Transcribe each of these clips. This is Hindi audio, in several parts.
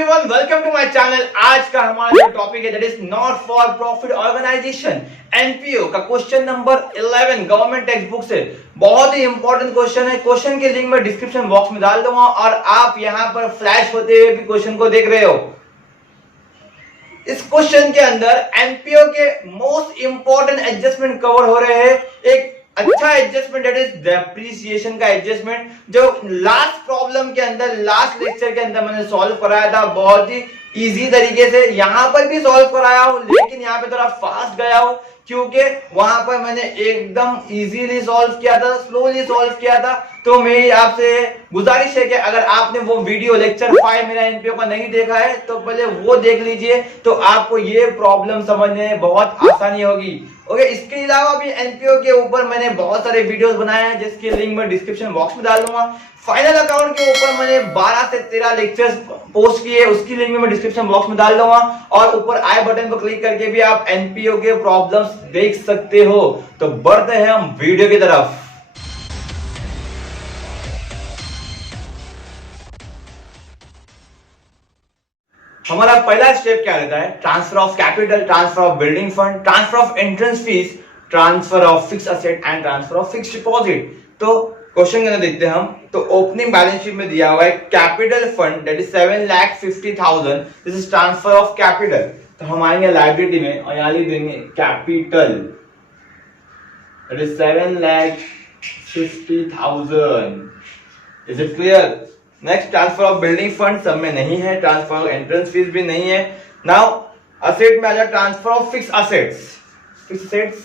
Everyone, welcome to my channel. आज का हमारा जो टॉपिक है that is not for profit organisation, NPO का question number 11 government textbook से। बहुत ही इंपॉर्टेंट क्वेश्चन है। क्वेश्चन के लिंक मैं डिस्क्रिप्शन बॉक्स में डाल दूंगा और आप यहां पर फ्लैश होते हुए भी क्वेश्चन को देख रहे हो। इस क्वेश्चन के अंदर एनपीओ के मोस्ट इंपॉर्टेंट एडजस्टमेंट कवर हो रहे हैं। एक अच्छा एडजस्टमेंट दैट इज डेप्रिसिएशन का एडजस्टमेंट, जो लास्ट प्रॉब्लम के अंदर, लास्ट लेक्चर के अंदर मैंने सॉल्व कराया था बहुत ही इजी तरीके से। यहां पर भी सॉल्व कराया हूं, लेकिन यहां पे थोड़ा फास्ट गया हूं क्योंकि वहां पर मैंने एकदम इजीली सॉल्व किया था, स्लोली सॉल्व किया था। तो मेरी आपसे गुजारिश है कि अगर आपने वो वीडियो लेक्चर 5 मेरा एनपीओ का नहीं देखा है तो पहले वो देख लीजिए, तो आपको ये प्रॉब्लम समझने में बहुत आसानी होगी। ओके, इसके अलावा भी एनपीओ के ऊपर मैंने बहुत सारे वीडियोस बनाए हैं जिसके लिंक मैं डिस्क्रिप्शन बॉक्स में डाल दूंगा। फाइनल अकाउंट के ऊपर मैंने 12 से 13 लेक्चर्स पोस्ट किए, उसकी लिंक मैं डिस्क्रिप्शन बॉक्स में डाल दूंगा और ऊपर आई बटन पर क्लिक करके भी आप एनपीओ के प्रॉब्लम्स देख सकते हो। तो बढ़ते हैं हम वीडियो की तरफ। हमारा पहला स्टेप क्या रहता है? Transfer of capital, transfer of building fund, transfer of entrance fees, transfer of fix asset and transfer of fix deposit. तो क्वेश्चन के अंदर देखते हैं हम। तो ओपनिंग बैलेंस शीट में दिया हुआ है capital fund that is 7,50,000, this is transfer of capital. तो हम आएंगे लायबिलिटी में और यहां लिख देंगे capital that is 7,50,000। Is it clear? Next, transfer of building fund सब में नहीं है, ट्रांसफर ऑफ एंट्रेंस फीस भी नहीं है। नाउ असेट में आ जाए transfer of fix assets. Fix assets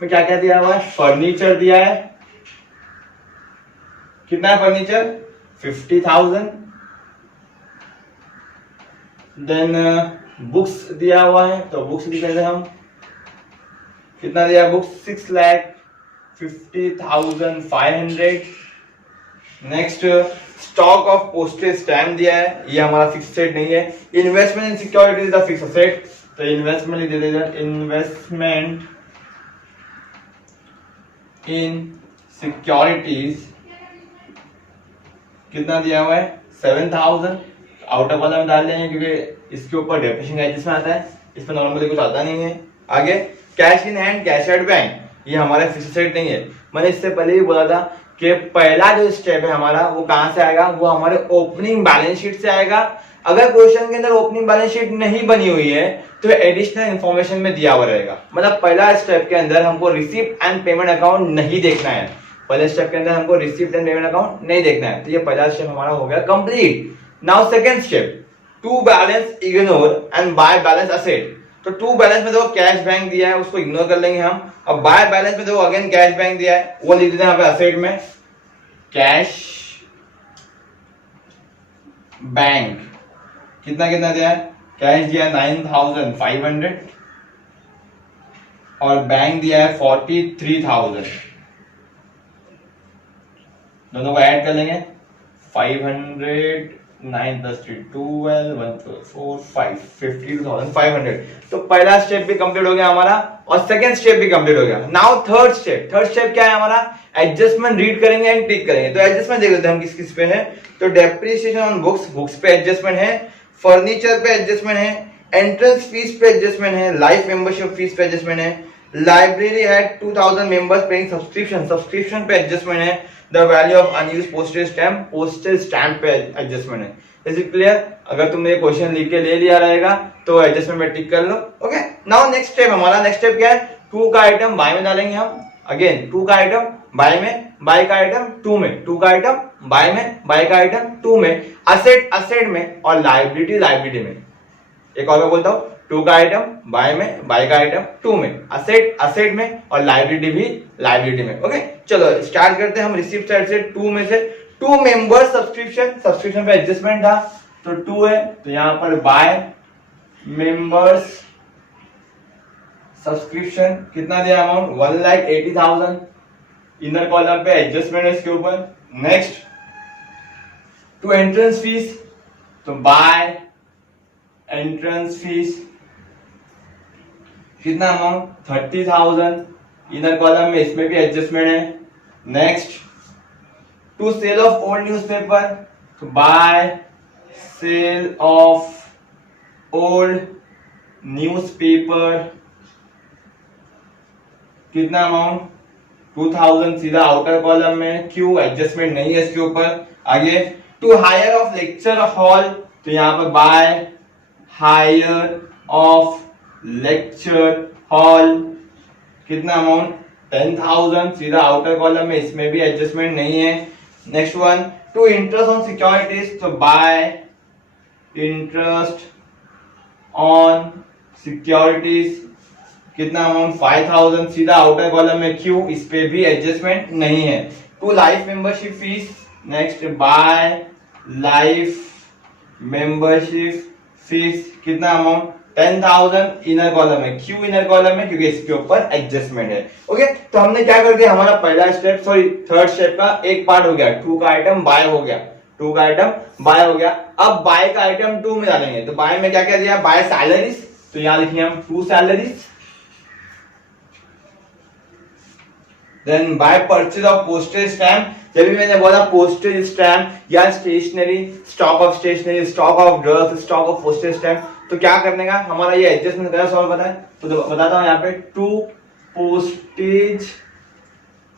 में क्या क्या दिया हुआ है? फर्नीचर दिया है। कितना है फर्नीचर? 50,000। देन बुक्स दिया हुआ है, तो बुक्स लिख देते हैं हम। कितना दिया? Books 6,50,500। Next, stock of postage stamp दिया है, ये हमारा फिक्स असेट नहीं है। Investment in securities the fix asset, तो इन्वेस्टमेंट दे देगा। इन्वेस्टमेंट इन सिक्योरिटीज कितना दिया हुआ है? 7,000। आउट ऑफ वाला में डाल देंगे क्योंकि इसके ऊपर डेप्रिसिएशन एडजस्टमेंट आता है, इसमें नॉर्मली कुछ आता नहीं है। आगे, cash in hand, cash at bank, ये हमारा फिक्स असेट नहीं है। मैंने इससे पहले भी बोला था कि पहला जो स्टेप है हमारा वो कहां से आएगा? वो हमारे ओपनिंग बैलेंस शीट से आएगा। अगर क्वेश्चन के अंदर ओपनिंग बैलेंस शीट नहीं बनी हुई है तो एडिशनल इंफॉर्मेशन में दिया हुआ रहेगा। मतलब पहला स्टेप के अंदर हमको रिसीप्ट एंड पेमेंट अकाउंट नहीं देखना है। पहले स्टेप के अंदर हमको रिसीप्ट एंड पेमेंट अकाउंट नहीं देखना है। तो ये पहला स्टेप हमारा हो गया complete. Now second step, to balance ignore and by balance asset. तो टू बैलेंस में देखो कैश बैंक दिया है, उसको इग्नोर कर लेंगे हम। अब बाय बैलेंस में देखो अगेन कैश बैंक दिया है, वो लिख देते हैं यहाँ पे असेट में कैश बैंक। कितना कितना दिया है? कैश दिया है 9,500 और बैंक दिया है 43,000। दोनों को ऐड कर लेंगे। 500 9 + 3 12 1 4 5 52,500। तो पहला स्टेप भी कंप्लीट हो गया हमारा और सेकंड स्टेप भी कंप्लीट हो गया। Now third step. Third step क्या है हमारा? एडजस्टमेंट रीड करेंगे एंड टिक करेंगे। तो एडजस्टमेंट देख लेते हैं हम किस किस पे है। तो डेप्रिसिएशन ऑन बुक्स, बुक्स पे एडजस्टमेंट है। फर्नीचर पे एडजस्टमेंट है। एंट्रेंस फीस पे एडजस्टमेंट है। लाइफ मेंबरशिप फीस पे एडजस्टमेंट है। लाइब्रेरी है 2,000 मेंबर्स पेइंग सब्सक्रिप्शन, सब्सक्रिप्शन पे एडजस्टमेंट है। The value of unused postage stamp, postage stamp पे एडजस्टमेंट है। Is it clear? अगर तुमने ये क्वेश्चन लिख के ले लिया रहेगा तो एडजस्टमेंट में टिक कर लो। ओके, नाउ नेक्स्ट स्टेप हमारा, नेक्स्ट स्टेप क्या है? टू का आइटम बाय में डालेंगे हम। अगेन टू का आइटम बाय में, बाय का आइटम टू में, टू का आइटम बाय में, बाय का आइटम टू में, असेट असेट में और लायबिलिटी लायबिलिटी में। एक और मैं बोलता हूं, टू का आइटम बाय में, बाय का आइटम टू में, असेट असेट में और लायबिलिटी भी लायबिलिटी में। ओके, चलो स्टार्ट करते हैं हम रिसीप्ट साइड से। टू में से टू मेंबर सब्सक्रिप्शन, सब्सक्रिप्शन पे एडजस्टमेंट था तो टू है, तो यहां पर बाय मेंबर्स सब्सक्रिप्शन कितना दिया अमाउंट? 1,80,000। इनर कॉलम पे एडजस्टमेंट है इसके ऊपर। नेक्स्ट, टू एंट्रेंस फीस, तो बाय एंट्रेंस फीस कितना अमाउंट? 30,000। इनर कॉलम में इसमें भी एडजस्टमेंट है। Next, to sale of old newspaper, तो by sale of old newspaper, कितना अमाउंट 2000 सीधा आउटर कॉलम में, क्यों एडजस्टमेंट नहीं है इसके ऊपर। आगे to hire of lecture hall, तो यहाँ पर by hire of lecture hall, कितना अमाउंट 10,000 सीधा आउटर कॉलम में, इसमें भी एडजस्टमेंट नहीं है। Next one two interest on securities, तो बाय इंटरेस्ट ऑन सिक्योरिटीज, कितना अमाउंट 5,000 सीधा आउटर कॉलम में, क्यों इस पे भी एडजस्टमेंट नहीं है। To life membership fees, next by life membership fees, कितना अमाउंट 10,000 इनर कॉलम है, क्यों इनर कॉलम है, क्योंकि इसके ऊपर एडजस्टमेंट है। ओके, तो हमने क्या कर दिया, हमारा पहला स्टेप सॉरी थर्ड स्टेप का एक पार्ट हो गया, टू का आइटम बाय हो गया, टू का आइटम बाय हो गया। अब बाय का आइटम टू में डालेंगे, तो बाय में क्या क्या दिया, बाय सैलरीज, तो यहां लिखिए हम to salaries. Then by purchase of postage stamp, जब भी मैंने बोला पोस्टेज स्टैम्प या stationery, stock of stationery, stock of drugs, stock of postage stamp, तो क्या करने का हमारा ये एडजस्टमेंट कैसे सॉल्व पता है, तो बताता हूं यहाँ पे टू पोस्टेज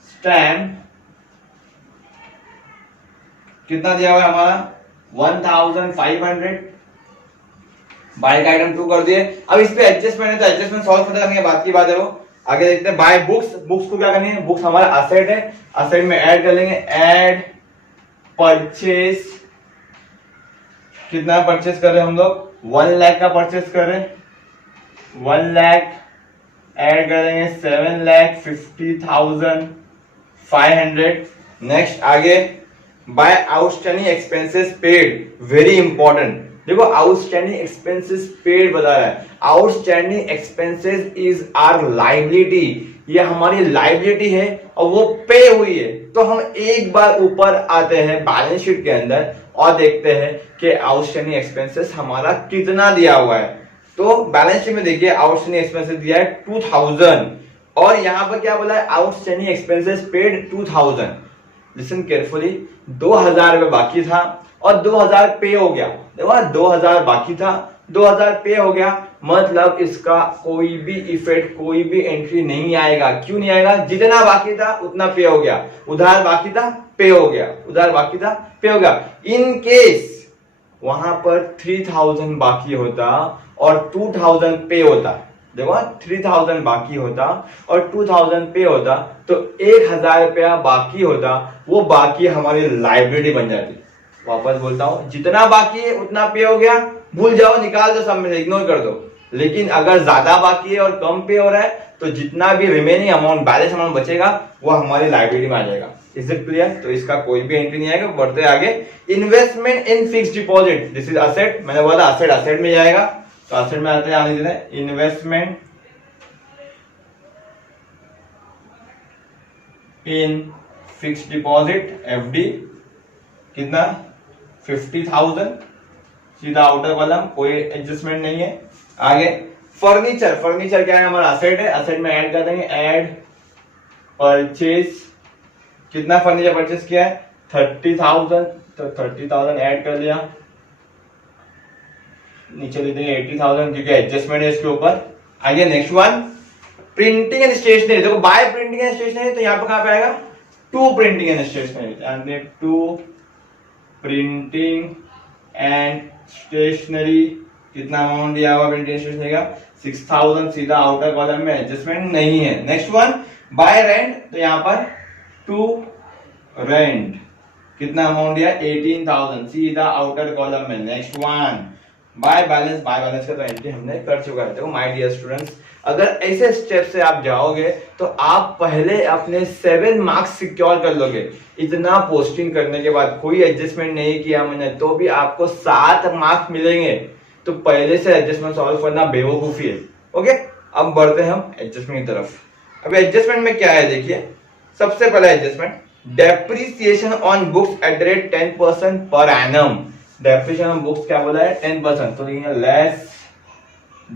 स्टैम्प, कितना दिया हुआ है हमारा 1,500, बाय का आइटम टू कर दिए। अब इस पे एडजस्टमेंट है, तो एडजस्टमेंट सॉल्व करने के बाद की बात है वो। आगे देखते हैं बाय बुक्स, बुक्स को क्या करनी है, बुक्स हमारा असेट है, असेट में ऐड कर लेंगे, ऐड परचेज, कितना परचेज कर रहे हैं हम लोग 1 लाख का परचेज कर रहे हैं, 1 लाख ऐड करेंगे 7,50,500। नेक्स्ट आगे by outstanding expenses paid, very important, देखो आउटस्टैंडिंग एक्सपेंसेस पेड बता रहा है, outstanding expenses is our liability, ये हमारी लायबिलिटी है और वो पे हुई है। तो हम एक बार ऊपर आते हैं बैलेंस शीट के अंदर और देखते हैं कि आउटस्टैंडिंग एक्सपेंसेस हमारा कितना दिया हुआ है। तो बैलेंस शीट में देखिए आउटस्टैंडिंग एक्सपेंसेस दिया है 2,000 और यहां पर क्या बोला है, outstanding expenses paid 2,000। Listen carefully, 2,000 रुपए बाकी था और 2,000 पे हो गया, देखो 2,000 बाकी था, 2,000 पे हो गया, मतलब इसका कोई भी इफेक्ट, कोई भी एंट्री नहीं आएगा। क्यों नहीं आएगा, जितना बाकी था उतना पे हो गया, उधार बाकी था पे हो गया, उधार बाकी था पे हो गया। इन केस वहां पर 3,000 बाकी होता और 2,000 पे होता, देखो 3,000 बाकी होता और 2,000 पे होता, तो 1,000 रुपया बाकी होता, वो बाकी हमारी लाइबिलिटी बन जाती। वापस बोलता हूं, जितना बाकी है उतना पे हो गया, भूल जाओ, निकाल दो, सब में से इग्नोर कर दो। लेकिन अगर ज्यादा बाकी है और कम पे हो रहा है, तो जितना भी रिमेनिंग अमाउंट, बैलेंस अमाउंट बचेगा, वो हमारी लाइबिलिटी में आ जाएगा। Is it clear? तो इसका कोई भी एंट्री नहीं आएगा। बढ़ते आगे, investment in fixed deposit, this is asset, मैंने बोला असेट, असेट में जाएगा, तो असेट में आते हैं, आने देते हैं investment in fixed deposit FD, कितना 50,000 सीधा आउटर कॉलम, कोई एडजस्टमेंट नहीं है। आगे फर्नीचर, फर्नीचर क्या है, हमारा असेट है, असेट में ऐड कर देंगे, ऐड परचेज, कितना फर्नीचर परचेज किया है 30,000, तो 30,000 ऐड कर लिया, नीचे लिख देंगे 80,000 क्योंकि एडजस्टमेंट है इसके ऊपर। आगे next one printing and stationery, देखो बाय प्रिंटिंग एंड स्टेशनरी, तो यहां पर कहां पे आएगा, to printing and stationery, to printing and stationery, कितना अमाउंट दिया हुआ प्रिंटिंग एंड स्टेशनरी का 6,000 सीधा आउटर कॉलम में, एडजस्टमेंट नहीं है। नेक्स्ट वन बाय रेंट, तो यहां पर टू रेंट, कितना अमाउंट दिया 18,000 सीधा आउटर कॉलम में। Next one by balance, by balance का तो एंट्री हमने कर चुका है। देखो माय डियर स्टूडेंट्स, अगर ऐसे स्टेप से आप जाओगे तो आप पहले अपने 7 मार्क्स सिक्योर कर लोगे। इतना पोस्टिंग करने के बाद कोई एडजस्टमेंट नहीं किया मैंने, तो भी आपको 7 मार्क्स मिलेंगे। तो पहले से एडजस्टमेंट सॉल्व करना बेवकूफी है। ओके, अब बढ़ते हैं हम एडजस्टमेंट की तरफ। अब एडजस्टमेंट में क्या है, देखिए सबसे पहला adjustment depreciation on books at the rate 10% per annum. Depreciation on books क्या बोला है 10%, तो लिखेंगे less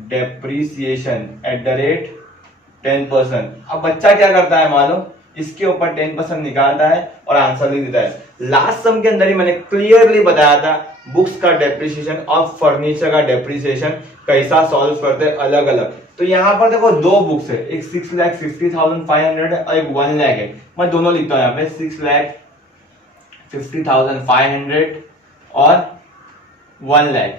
depreciation at the rate 10%। अब बच्चा क्या करता है मालूम, इसके ऊपर 10% निकालता है और आंसर लिख देता है। लास्ट सम के अंदर ही मैंने क्लियरली बताया था बुक्स का डेप्रिसिएशन और फर्नीचर का डेप्रिसिएशन कैसा सॉल्व करते हैं अलग अलग। तो यहाँ पर देखो दो बुक्स है, एक 6,50,500 है और एक 1 लाख है। मैं दोनों लिखता हूँ यहाँ पे 6,50,500 और 1 लाख।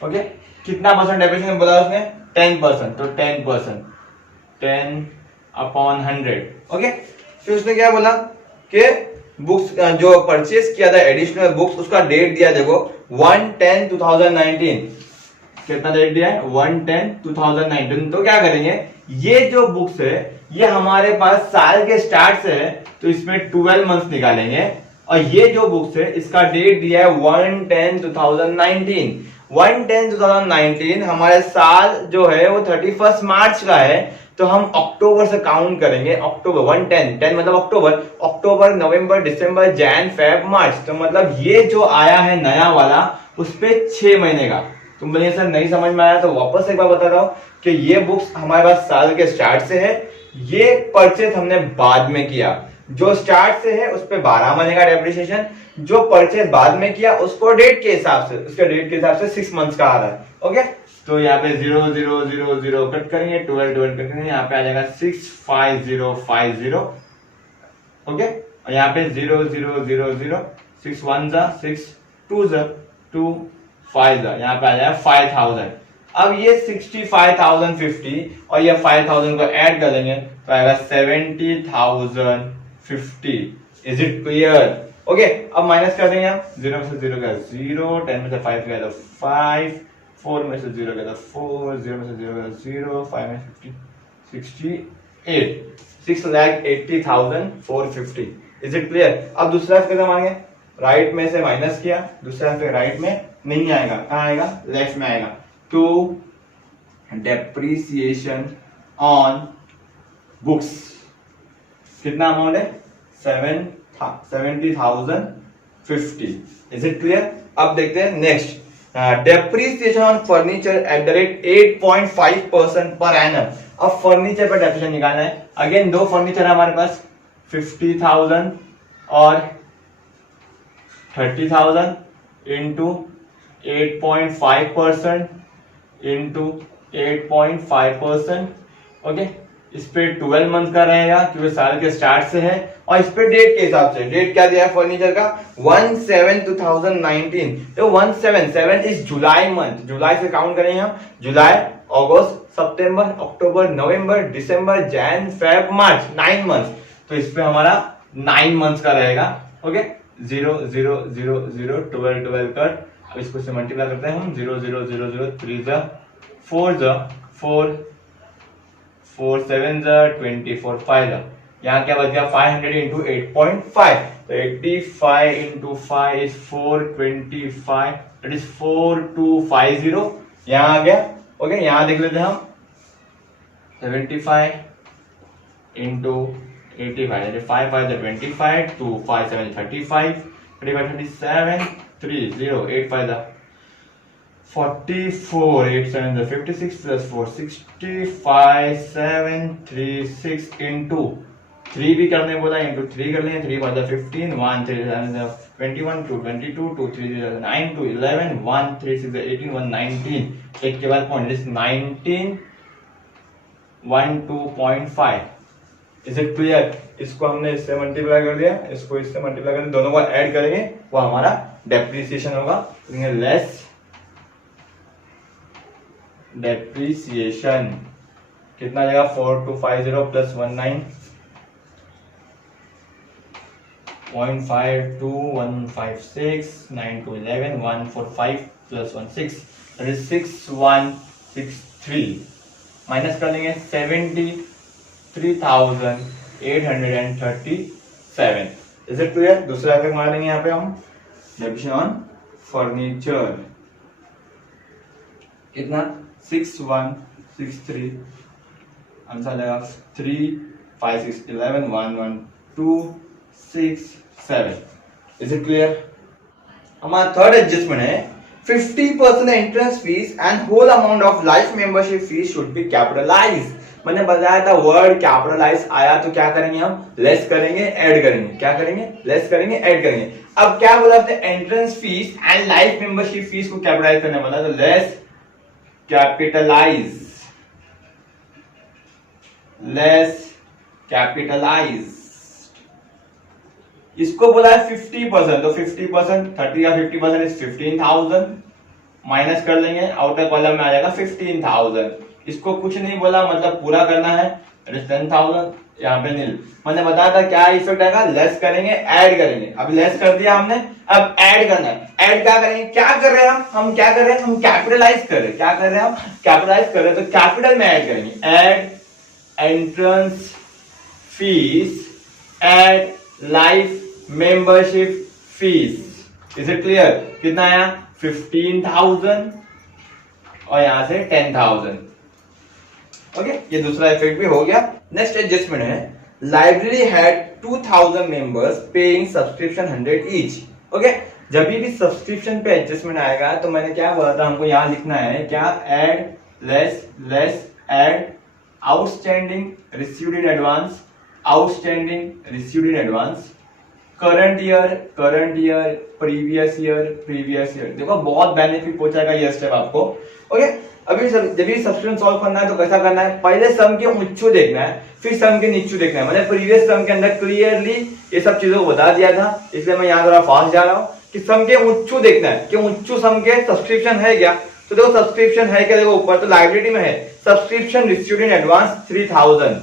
ओके, कितना परसेंट डेप्रिसिएशन बोला उसने? 10%। तो 10%, 10/100। ओके, फिर उसने क्या बोला कि बुक्स जो परचेज किया था एडिशनल बुक्स, उसका डेट दिया देखो 1/10/2019। कितना डेट दिया है? 1/10/2019। तो क्या करेंगे, ये जो बुक्स है ये हमारे पास साल के स्टार्ट से है, तो इसमें 12 मंथ्स निकालेंगे। और ये जो बुक्स है इसका डेट दिया है 1/10/2019। 1/10/2019 हमारे साल जो है वो 31 मार्च का है, तो हम अक्टूबर से काउंट करेंगे। अक्टूबर 1/10 मतलब अक्टूबर, नवंबर, दिसंबर, जैन, फेब, मार्च। तो मतलब ये जो आया है नया वाला उस पे 6 महीने का। तुम बोलिए सर नहीं समझ में आया, तो वापस एक बार बता रहा हूं कि ये बुक्स हमारे पास साल के स्टार्ट से है, ये परचेज हमने बाद में किया। जो स्टार्ट से है उस पे 12 महीने का डेप्रिसिएशन, जो परचेज बाद में किया उसको डेट के हिसाब से, उसके डेट के हिसाब से 6 मंथ्स का आ रहा है। ओके, तो यहाँ पे 0 0 0 0 कट करेंगे, 12 12 कट करेंगे, यहाँ पे आ जाएगा 65050। ओके, और यहाँ पे 0 0 0 0, 6 1 6 2 2 5, यहाँ पे आ जाएगा 5000। अब ये 65,050 और ये 5,000 को ऐड कर लेंगे तो आएगा 70,050। Is it clear? ओके, अब माइनस कर देंगे हम। 0 में से 0 गया 0, 10 में से 5 गया तो 5, 4 में से 0 गया तो 4, 0 में से 0 गया 0, 5 में 50, 68, 6,80,450। Is it clear? अब दूसरा कैसे मांगे? राइट में से माइनस किया, दूसरा पे राइट में नहीं आएगा, कहाँ आएगा? लेफ्ट में आएगा। तो डेप्रिसिएशन ऑन बुक्स कितना अमाउंट है? 70,050। Is it clear? अब देखते हैं next, depreciation on furniture at the rate 8.5% per annum. अब फर्नीचर पर डेप्रिसिएशन निकालना है। अगेन दो फर्नीचर है हमारे पास, 50,000 और 30,000 इंटू 8.5% इंटू 8.5%। ओके, इस पे 12 मंथ का रहेगा क्योंकि साल के स्टार्ट से है, और इस पे डेट के हिसाब से, डेट क्या दिया है फर्नीचर का? 1/7/2019। तो 1/7 इज जुलाई मंथ, जुलाई से काउंट करेंगे हम। जुलाई, अगस्त, सितंबर, अक्टूबर, नवंबर, दिसंबर, जैन, फेब, मार्च, 9 मंथ। तो इस पे हमारा 9 मंथ का रहेगा। Okay, 0 0 0 0 12 12 cut. अब इसको से मल्टीप्लाई करते हैं हम। 0 0 0 0 3 4 4 4 7 24 5। यहाँ क्या बच गया? 500 इंटू 8.5। तो 85 इंटू 5 इज 425, दैट इज 4250। यहाँ आ गया। ओके, यहाँ देख लेते हैं हम। 75 इंटू 85, 5 5 25, 2 5 7 35, 35 37, 3 0 8 5 44, 8 7 56 plus 4 65 7 3 6 into 3 भी करने बोला, इंटू 3 कर लेंगे। 3 5 15, 1 3 7 21, 2 22, 2 3 9, 2 11, 1 3 6 18, 1 19। एक के बाद point is 19 12.5। Is it clear? इसको हमने इससे मल्टीप्लाई कर दिया, इसको इससे मल्टीप्लाई कर दिया, दोनों को ऐड करेंगे, वो हमारा डेप्रिसिएशन होगा। लेस डेप्रिसिएशन कितना आएगा? 4250 plus 19.52 9 to 11 145 plus 16, that is 6163। Minus कर लेंगे 73,837। Is it clear? दूसरा इफेक्ट मार लेंगे यहाँ पे हम, डेप्रिसिएशन ऑन फर्नीचर कितना? 6163। आंसर आएगा 3 5 6 11 1 1 2 6 7। Is it clear? हमारा थर्ड एडजस्टमेंट है 50% entrance fees and whole amount of life membership fees should be capitalized. मैंने बताया था वर्ड कैपिटलाइज आया तो क्या करेंगे हम, लेस करेंगे ऐड करेंगे, क्या करेंगे, लेस करेंगे ऐड करेंगे। अब क्या बोला आपने, entrance fees and life membership fees को कैपिटलाइज करने वाला, तो लेस कैपिटलाइज, लेस कैपिटलाइज, इसको बोला है 50%, तो 50%, 30 या 50% इज 15,000, माइनस कर लेंगे, आउटर कॉलम में आ जाएगा 15,000। इसको कुछ नहीं बोला, मतलब पूरा करना है, 10,000, यहाँ पे नील। मैंने बताया था क्या इफेक्ट आएगा, लेस करेंगे ऐड करेंगे। अब लेस कर दिया हमने, अब ऐड करना है। ऐड क्या करेंगे, क्या कर रहे हैं हम क्या कर रहे हैं, हम कैपिटलाइज कर रहे हैं, क्या कर रहे हैं हम, कैपिटलाइज कर रहे हैं, तो कैपिटल में ऐड करेंगे, add entrance fees add life membership fees. Is it clear, कितना आया 15,000 और यहां से 10,000। ओके, ये दूसरा इफेक्ट भी हो गया। नेक्स्ट एडजस्टमेंट है, library had 2,000 members paying subscription 100 each. Okay, जब भी सब्सक्रिप्शन पे एडजस्टमेंट आएगा तो मैंने क्या बोला था, हमको यहां लिखना है क्या, add less add outstanding received in advance, outstanding received in advance, current year, previous year. देखो बहुत बेनिफिट पहुंचाएगा ये स्टेप आपको। ओके, अभी जब भी सब्सक्रिप्शन सॉल्व करना है तो कैसा करना है, पहले सम के ऊंचू देखना है, फिर सम के नीचू देखना है। मैंने प्रीवियस सम के अंदर क्लियरली ये सब चीजों को बता दिया था, इसलिए मैं यहाँ थोड़ा फास्ट जा रहा हूँ कि सम के ऊंचू देखना है कि ऊंचू सम के सब्सक्रिप्शन है क्या। तो देखो सब्सक्रिप्शन है क्या, देखो ऊपर तो लाइब्रेरी में है सब्सक्रिप्शन रिसीव्ड इन एडवांस 3,000,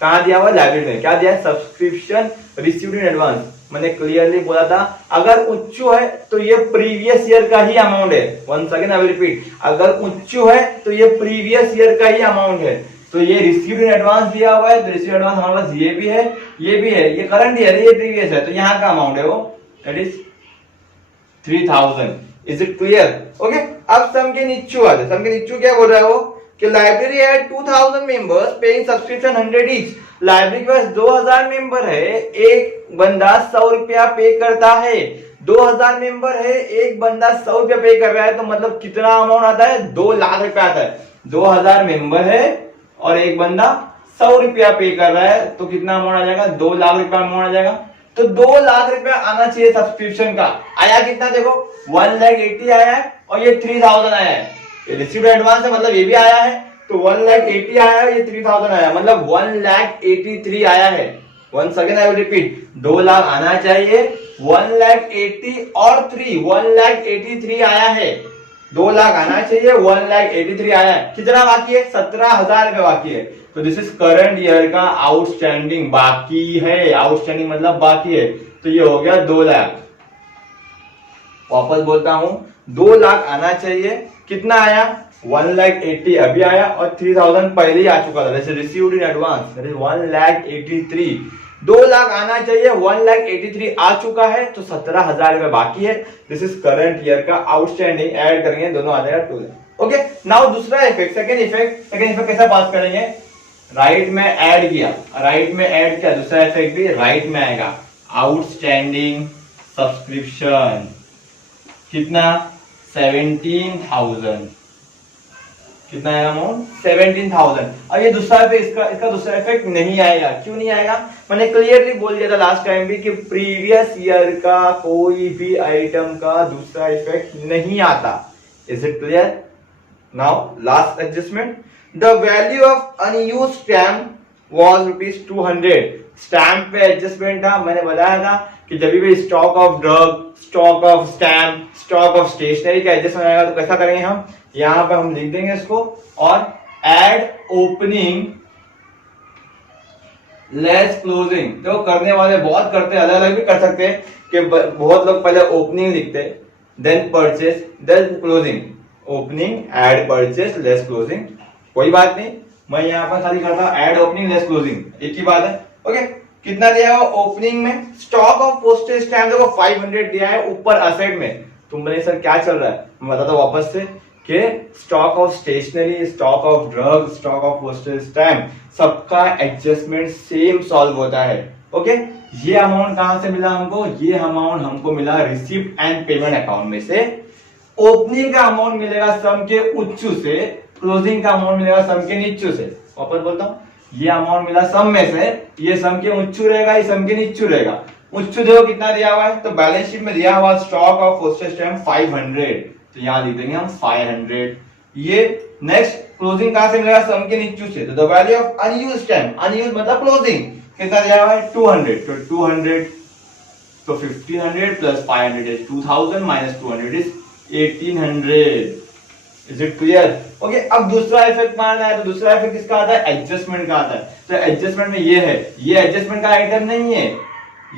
कहां दिया हुआ, लाइब्रेरी में क्या दिया है, सब्सक्रिप्शन रिसीव्ड इन एडवांस। मैंने क्लियरली बोला था अगर उच्चू है तो ये प्रीवियस ईयर का ही अमाउंट है। Once again I will repeat, अगर उच्चू है तो ये प्रीवियस ईयर का ही अमाउंट है। तो ये रिसीव्ड इन एडवांस दिया हुआ है, तो रिसीव्ड एडवांस हमारे पास ये भी है, ये भी है, ये करंट ईयर है, ये प्रीवियस है, तो यहाँ का अमाउंट है वो, that is 3,000। Is it clear? Okay, अब सम के नीचू आ जाए। सम के नीचू क्या बोल रहा है वो कि लाइब्रेरी है 2,000 members paying subscription 100 each. Library के पास 2,000 मेंबर है, एक बंदा 100 रुपया पे करता है। 2,000 मेंबर है, एक बंदा 100 रुपया पे कर रहा है, तो मतलब कितना अमाउंट आता है, 2 लाख रुपया आता है। 2,000 मेंबर है और एक बंदा 100 रुपया पे कर रहा है, तो कितना अमाउंट आ जाएगा, 2 लाख रुपया अमाउंट आ जाएगा। तो 2 लाख रुपया आना चाहिए सब्सक्रिप्शन का, आया कितना, देखो 1,80,000 आया है और ये 3,000 आया है। रिसीव्ड एडवांस है, मतलब ये भी आया है, तो 1,80,000 आया है, ये 3,000 आया, मतलब 1,83,000 आया है। Once again I will repeat, 2 lakh आना चाहिए, 1,80,000 और 3, 1,83,000 आया है। 2 लाख आना चाहिए, 1,83,000 आया है। कितना बाकी है, 17,000 रुपए बाकी है। तो दिस इज करंट ईयर का आउटस्टैंडिंग बाकी है, आउटस्टैंडिंग मतलब बाकी है, तो ये हो गया 2 लाख। वापस बोलता हूं, 2 लाख आना चाहिए, कितना आया, 1,80,000 अभी आया और 3,000 पहले ही आ चुका था, जैसे received in advance, that is 1,83,000। 2 lakh आना चाहिए, 1,83,000 आ चुका है, तो 17,000 रुपए बाकी है। दिस इज करंट ईयर का आउटस्टैंडिंग, ऐड करेंगे दोनों आ जाएगा 2 लाख। ओके, नाउ दूसरा इफेक्ट, सेकंड इफेक्ट कैसा पास करेंगे, राइट में ऐड किया, राइट में ऐड किया, दूसरा इफेक्ट भी राइट में आएगा, आउटस्टैंडिंग सब्सक्रिप्शन, कितना 17,000, कितना आएगा अमाउंट, 17,000। अब ये दूसरा इफेक्ट, इसका दूसरा इफेक्ट नहीं आएगा। क्यों नहीं आएगा, मैंने क्लियरली बोल दिया था लास्ट टाइम भी कि प्रीवियस ईयर का कोई भी आइटम का दूसरा इफेक्ट नहीं आता। Is it clear? Now last adjustment, the value of unused stamp was ₹200। Stamp पे एडजस्टमेंट था, मैंने बताया था कि जब भी stock of drug, stock of stamp, stock of stationery का एडजस्टमेंट आएगा तो कैसा करेंगे हम, यहां पे हम लिख देंगे इसको, और एड ओपनिंग लेस क्लोजिंग। तो करने वाले बहुत करते हैं, अलग अलग भी कर सकते हैं कि बहुत लोग पहले ओपनिंग लिखते हैं, then purchase, then closing, opening add purchase less closing, कोई बात नहीं, मैं यहाँ पर खाली करता हूं एड ओपनिंग लेस क्लोजिंग, एक ही बात है। ओके, कितना दिया है ओपनिंग में, स्टॉक ऑफ पोस्टेज स्टैम्प देखो 500 दिया है ऊपर असेट में। तुमने सर क्या चल रहा है, मैं बताता हूं वापस से कि stock of stationery, stock of drug, stock of postage stamp, सबका एडजस्टमेंट सेम सॉल्व होता है। ओके, ये अमाउंट कहां से मिला हमको, ये अमाउंट हमको मिला रिसीप्ट एंड पेमेंट अकाउंट में से। ओपनिंग का अमाउंट मिलेगा सम के उच्चू से, क्लोजिंग का अमाउंट मिलेगा सम के नीचू से। वापस बोलता हूं, ये अमाउंट मिला सम में से, ये सम के ऊंचू रहेगा, ये सम के नीचू रहेगा। ऊंचू देखो कितना दिया हुआ है, तो बैलेंस शीट में दिया हुआ स्टॉक ऑफ पोस्टेज स्टैम्प 500, तो यहाँ लिख देंगे हम 500। ये नेक्स्ट क्लोजिंग कहां से मिलेगा, सम के नीचू से, तो the value of unused stamp, unused मतलब क्लोजिंग, कितना दिया हुआ है 200, तो 200, तो 1500 plus 500 is 2000 minus 200 is 1800। Is it clear? Okay, अब दूसरा इफेक्ट मारना है, तो दूसरा इफेक्ट किसका आता है, एडजस्टमेंट का आता है। तो एडजस्टमेंट में ये है, ये एडजस्टमेंट का आइटम नहीं है,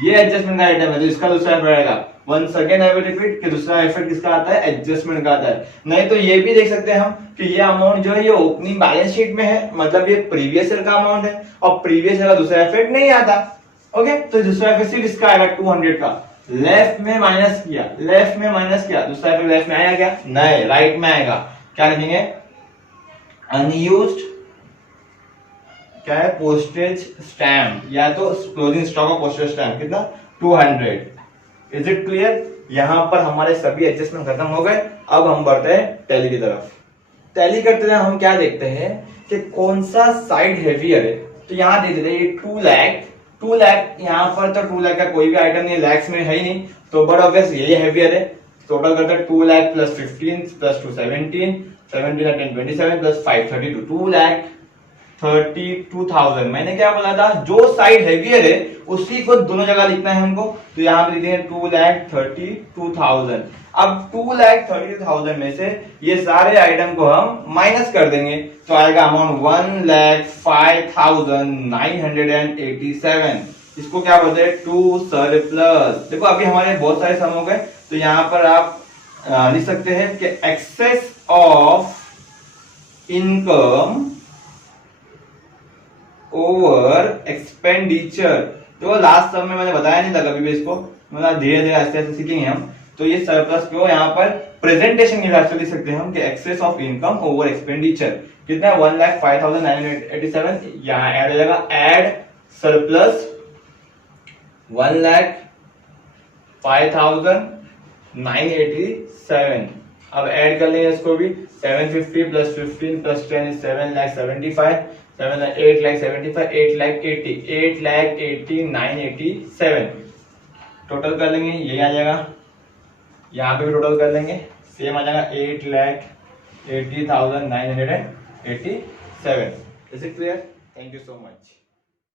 ये एडजस्टमेंट का आइटम है, तो इसका दूसरा इफेक्ट रहेगा। Once again I will repeat कि दूसरा इफेक्ट किसका आता है, एडजस्टमेंट का आता है। नहीं तो ये भी देख सकते हैं हम कि ये अमाउंट जो है ये ओपनिंग बैलेंस शीट में है, मतलब ये प्रीवियस ईयर का अमाउंट है, और प्रीवियस ईयर का दूसरा इफेक्ट नहीं आता। ओके, तो दूसरा इफेक्ट सिर्फ इसका आएगा 200 का, लेफ्ट में माइनस किया, लेफ्ट में माइनस किया, दूसरा इफेक्ट लेफ्ट में आया क्या, नहीं, राइट में आएगा। क्या लिखेंगे, अनयूज्ड क्या है, पोस्टेज स्टैम्प, या तो closing stock of postage stamp कितना 200। Is it clear? यहां पर हमारे सभी एडजस्टमेंट खत्म हो गए। अब हम बढ़ते हैं टैली की तरफ। टैली करते हैं हम क्या देखते हैं कि कौन सा साइड हेवियर है। तो यहां दे देते हैं 2 लाख, 2 लाख, यहाँ पर तो 2 लाख का कोई भी आइटम नहीं, लैक्स में है ही नहीं, तो बट ऑब्वियस ये हेवियर है। टोटल करते हैं 2 लाख प्लस 15 प्लस 2 17, 17 10 27 प्लस 5 32, 2,32,000। मैंने क्या बोला था, जो साइड हेवियर है उसी को दोनों जगह लिखना है हमको, तो यहाँ पे लिखेंगे 2,32,000। अब 2,32,000 में से ये सारे आइटम को हम माइनस कर देंगे, तो आएगा अमाउंट 1,05,987। इसको क्या बोलते हैं, टू सरप्लस। देखो अभी हमारे बहुत सारे सम हो गए, तो यहाँ पर आप लिख सकते हैं कि excess of income over expenditure. तो लास्ट सम में मैंने बताया नहीं था कभी भी इसको, मतलब धीरे धीरे आस्ते आस्ते सीखेंगे हम। तो ये सरप्लस को यहाँ पर प्रेजेंटेशन के हिसाब से लिख सकते हैं हम कि excess of income over expenditure कितना है, 1,05,987। यहाँ ऐड हो जाएगा, ऐड सरप्लस 1,05,987। अब ऐड कर लेंगे इसको भी, 750 प्लस 15 प्लस 10 इज 7,75,7 8,75,880 8,80,987। टोटल कर लेंगे, ये आ जाएगा, यहाँ पे भी टोटल कर लेंगे, सेम आ जाएगा 8,80,987। Is it clear? Thank you so much.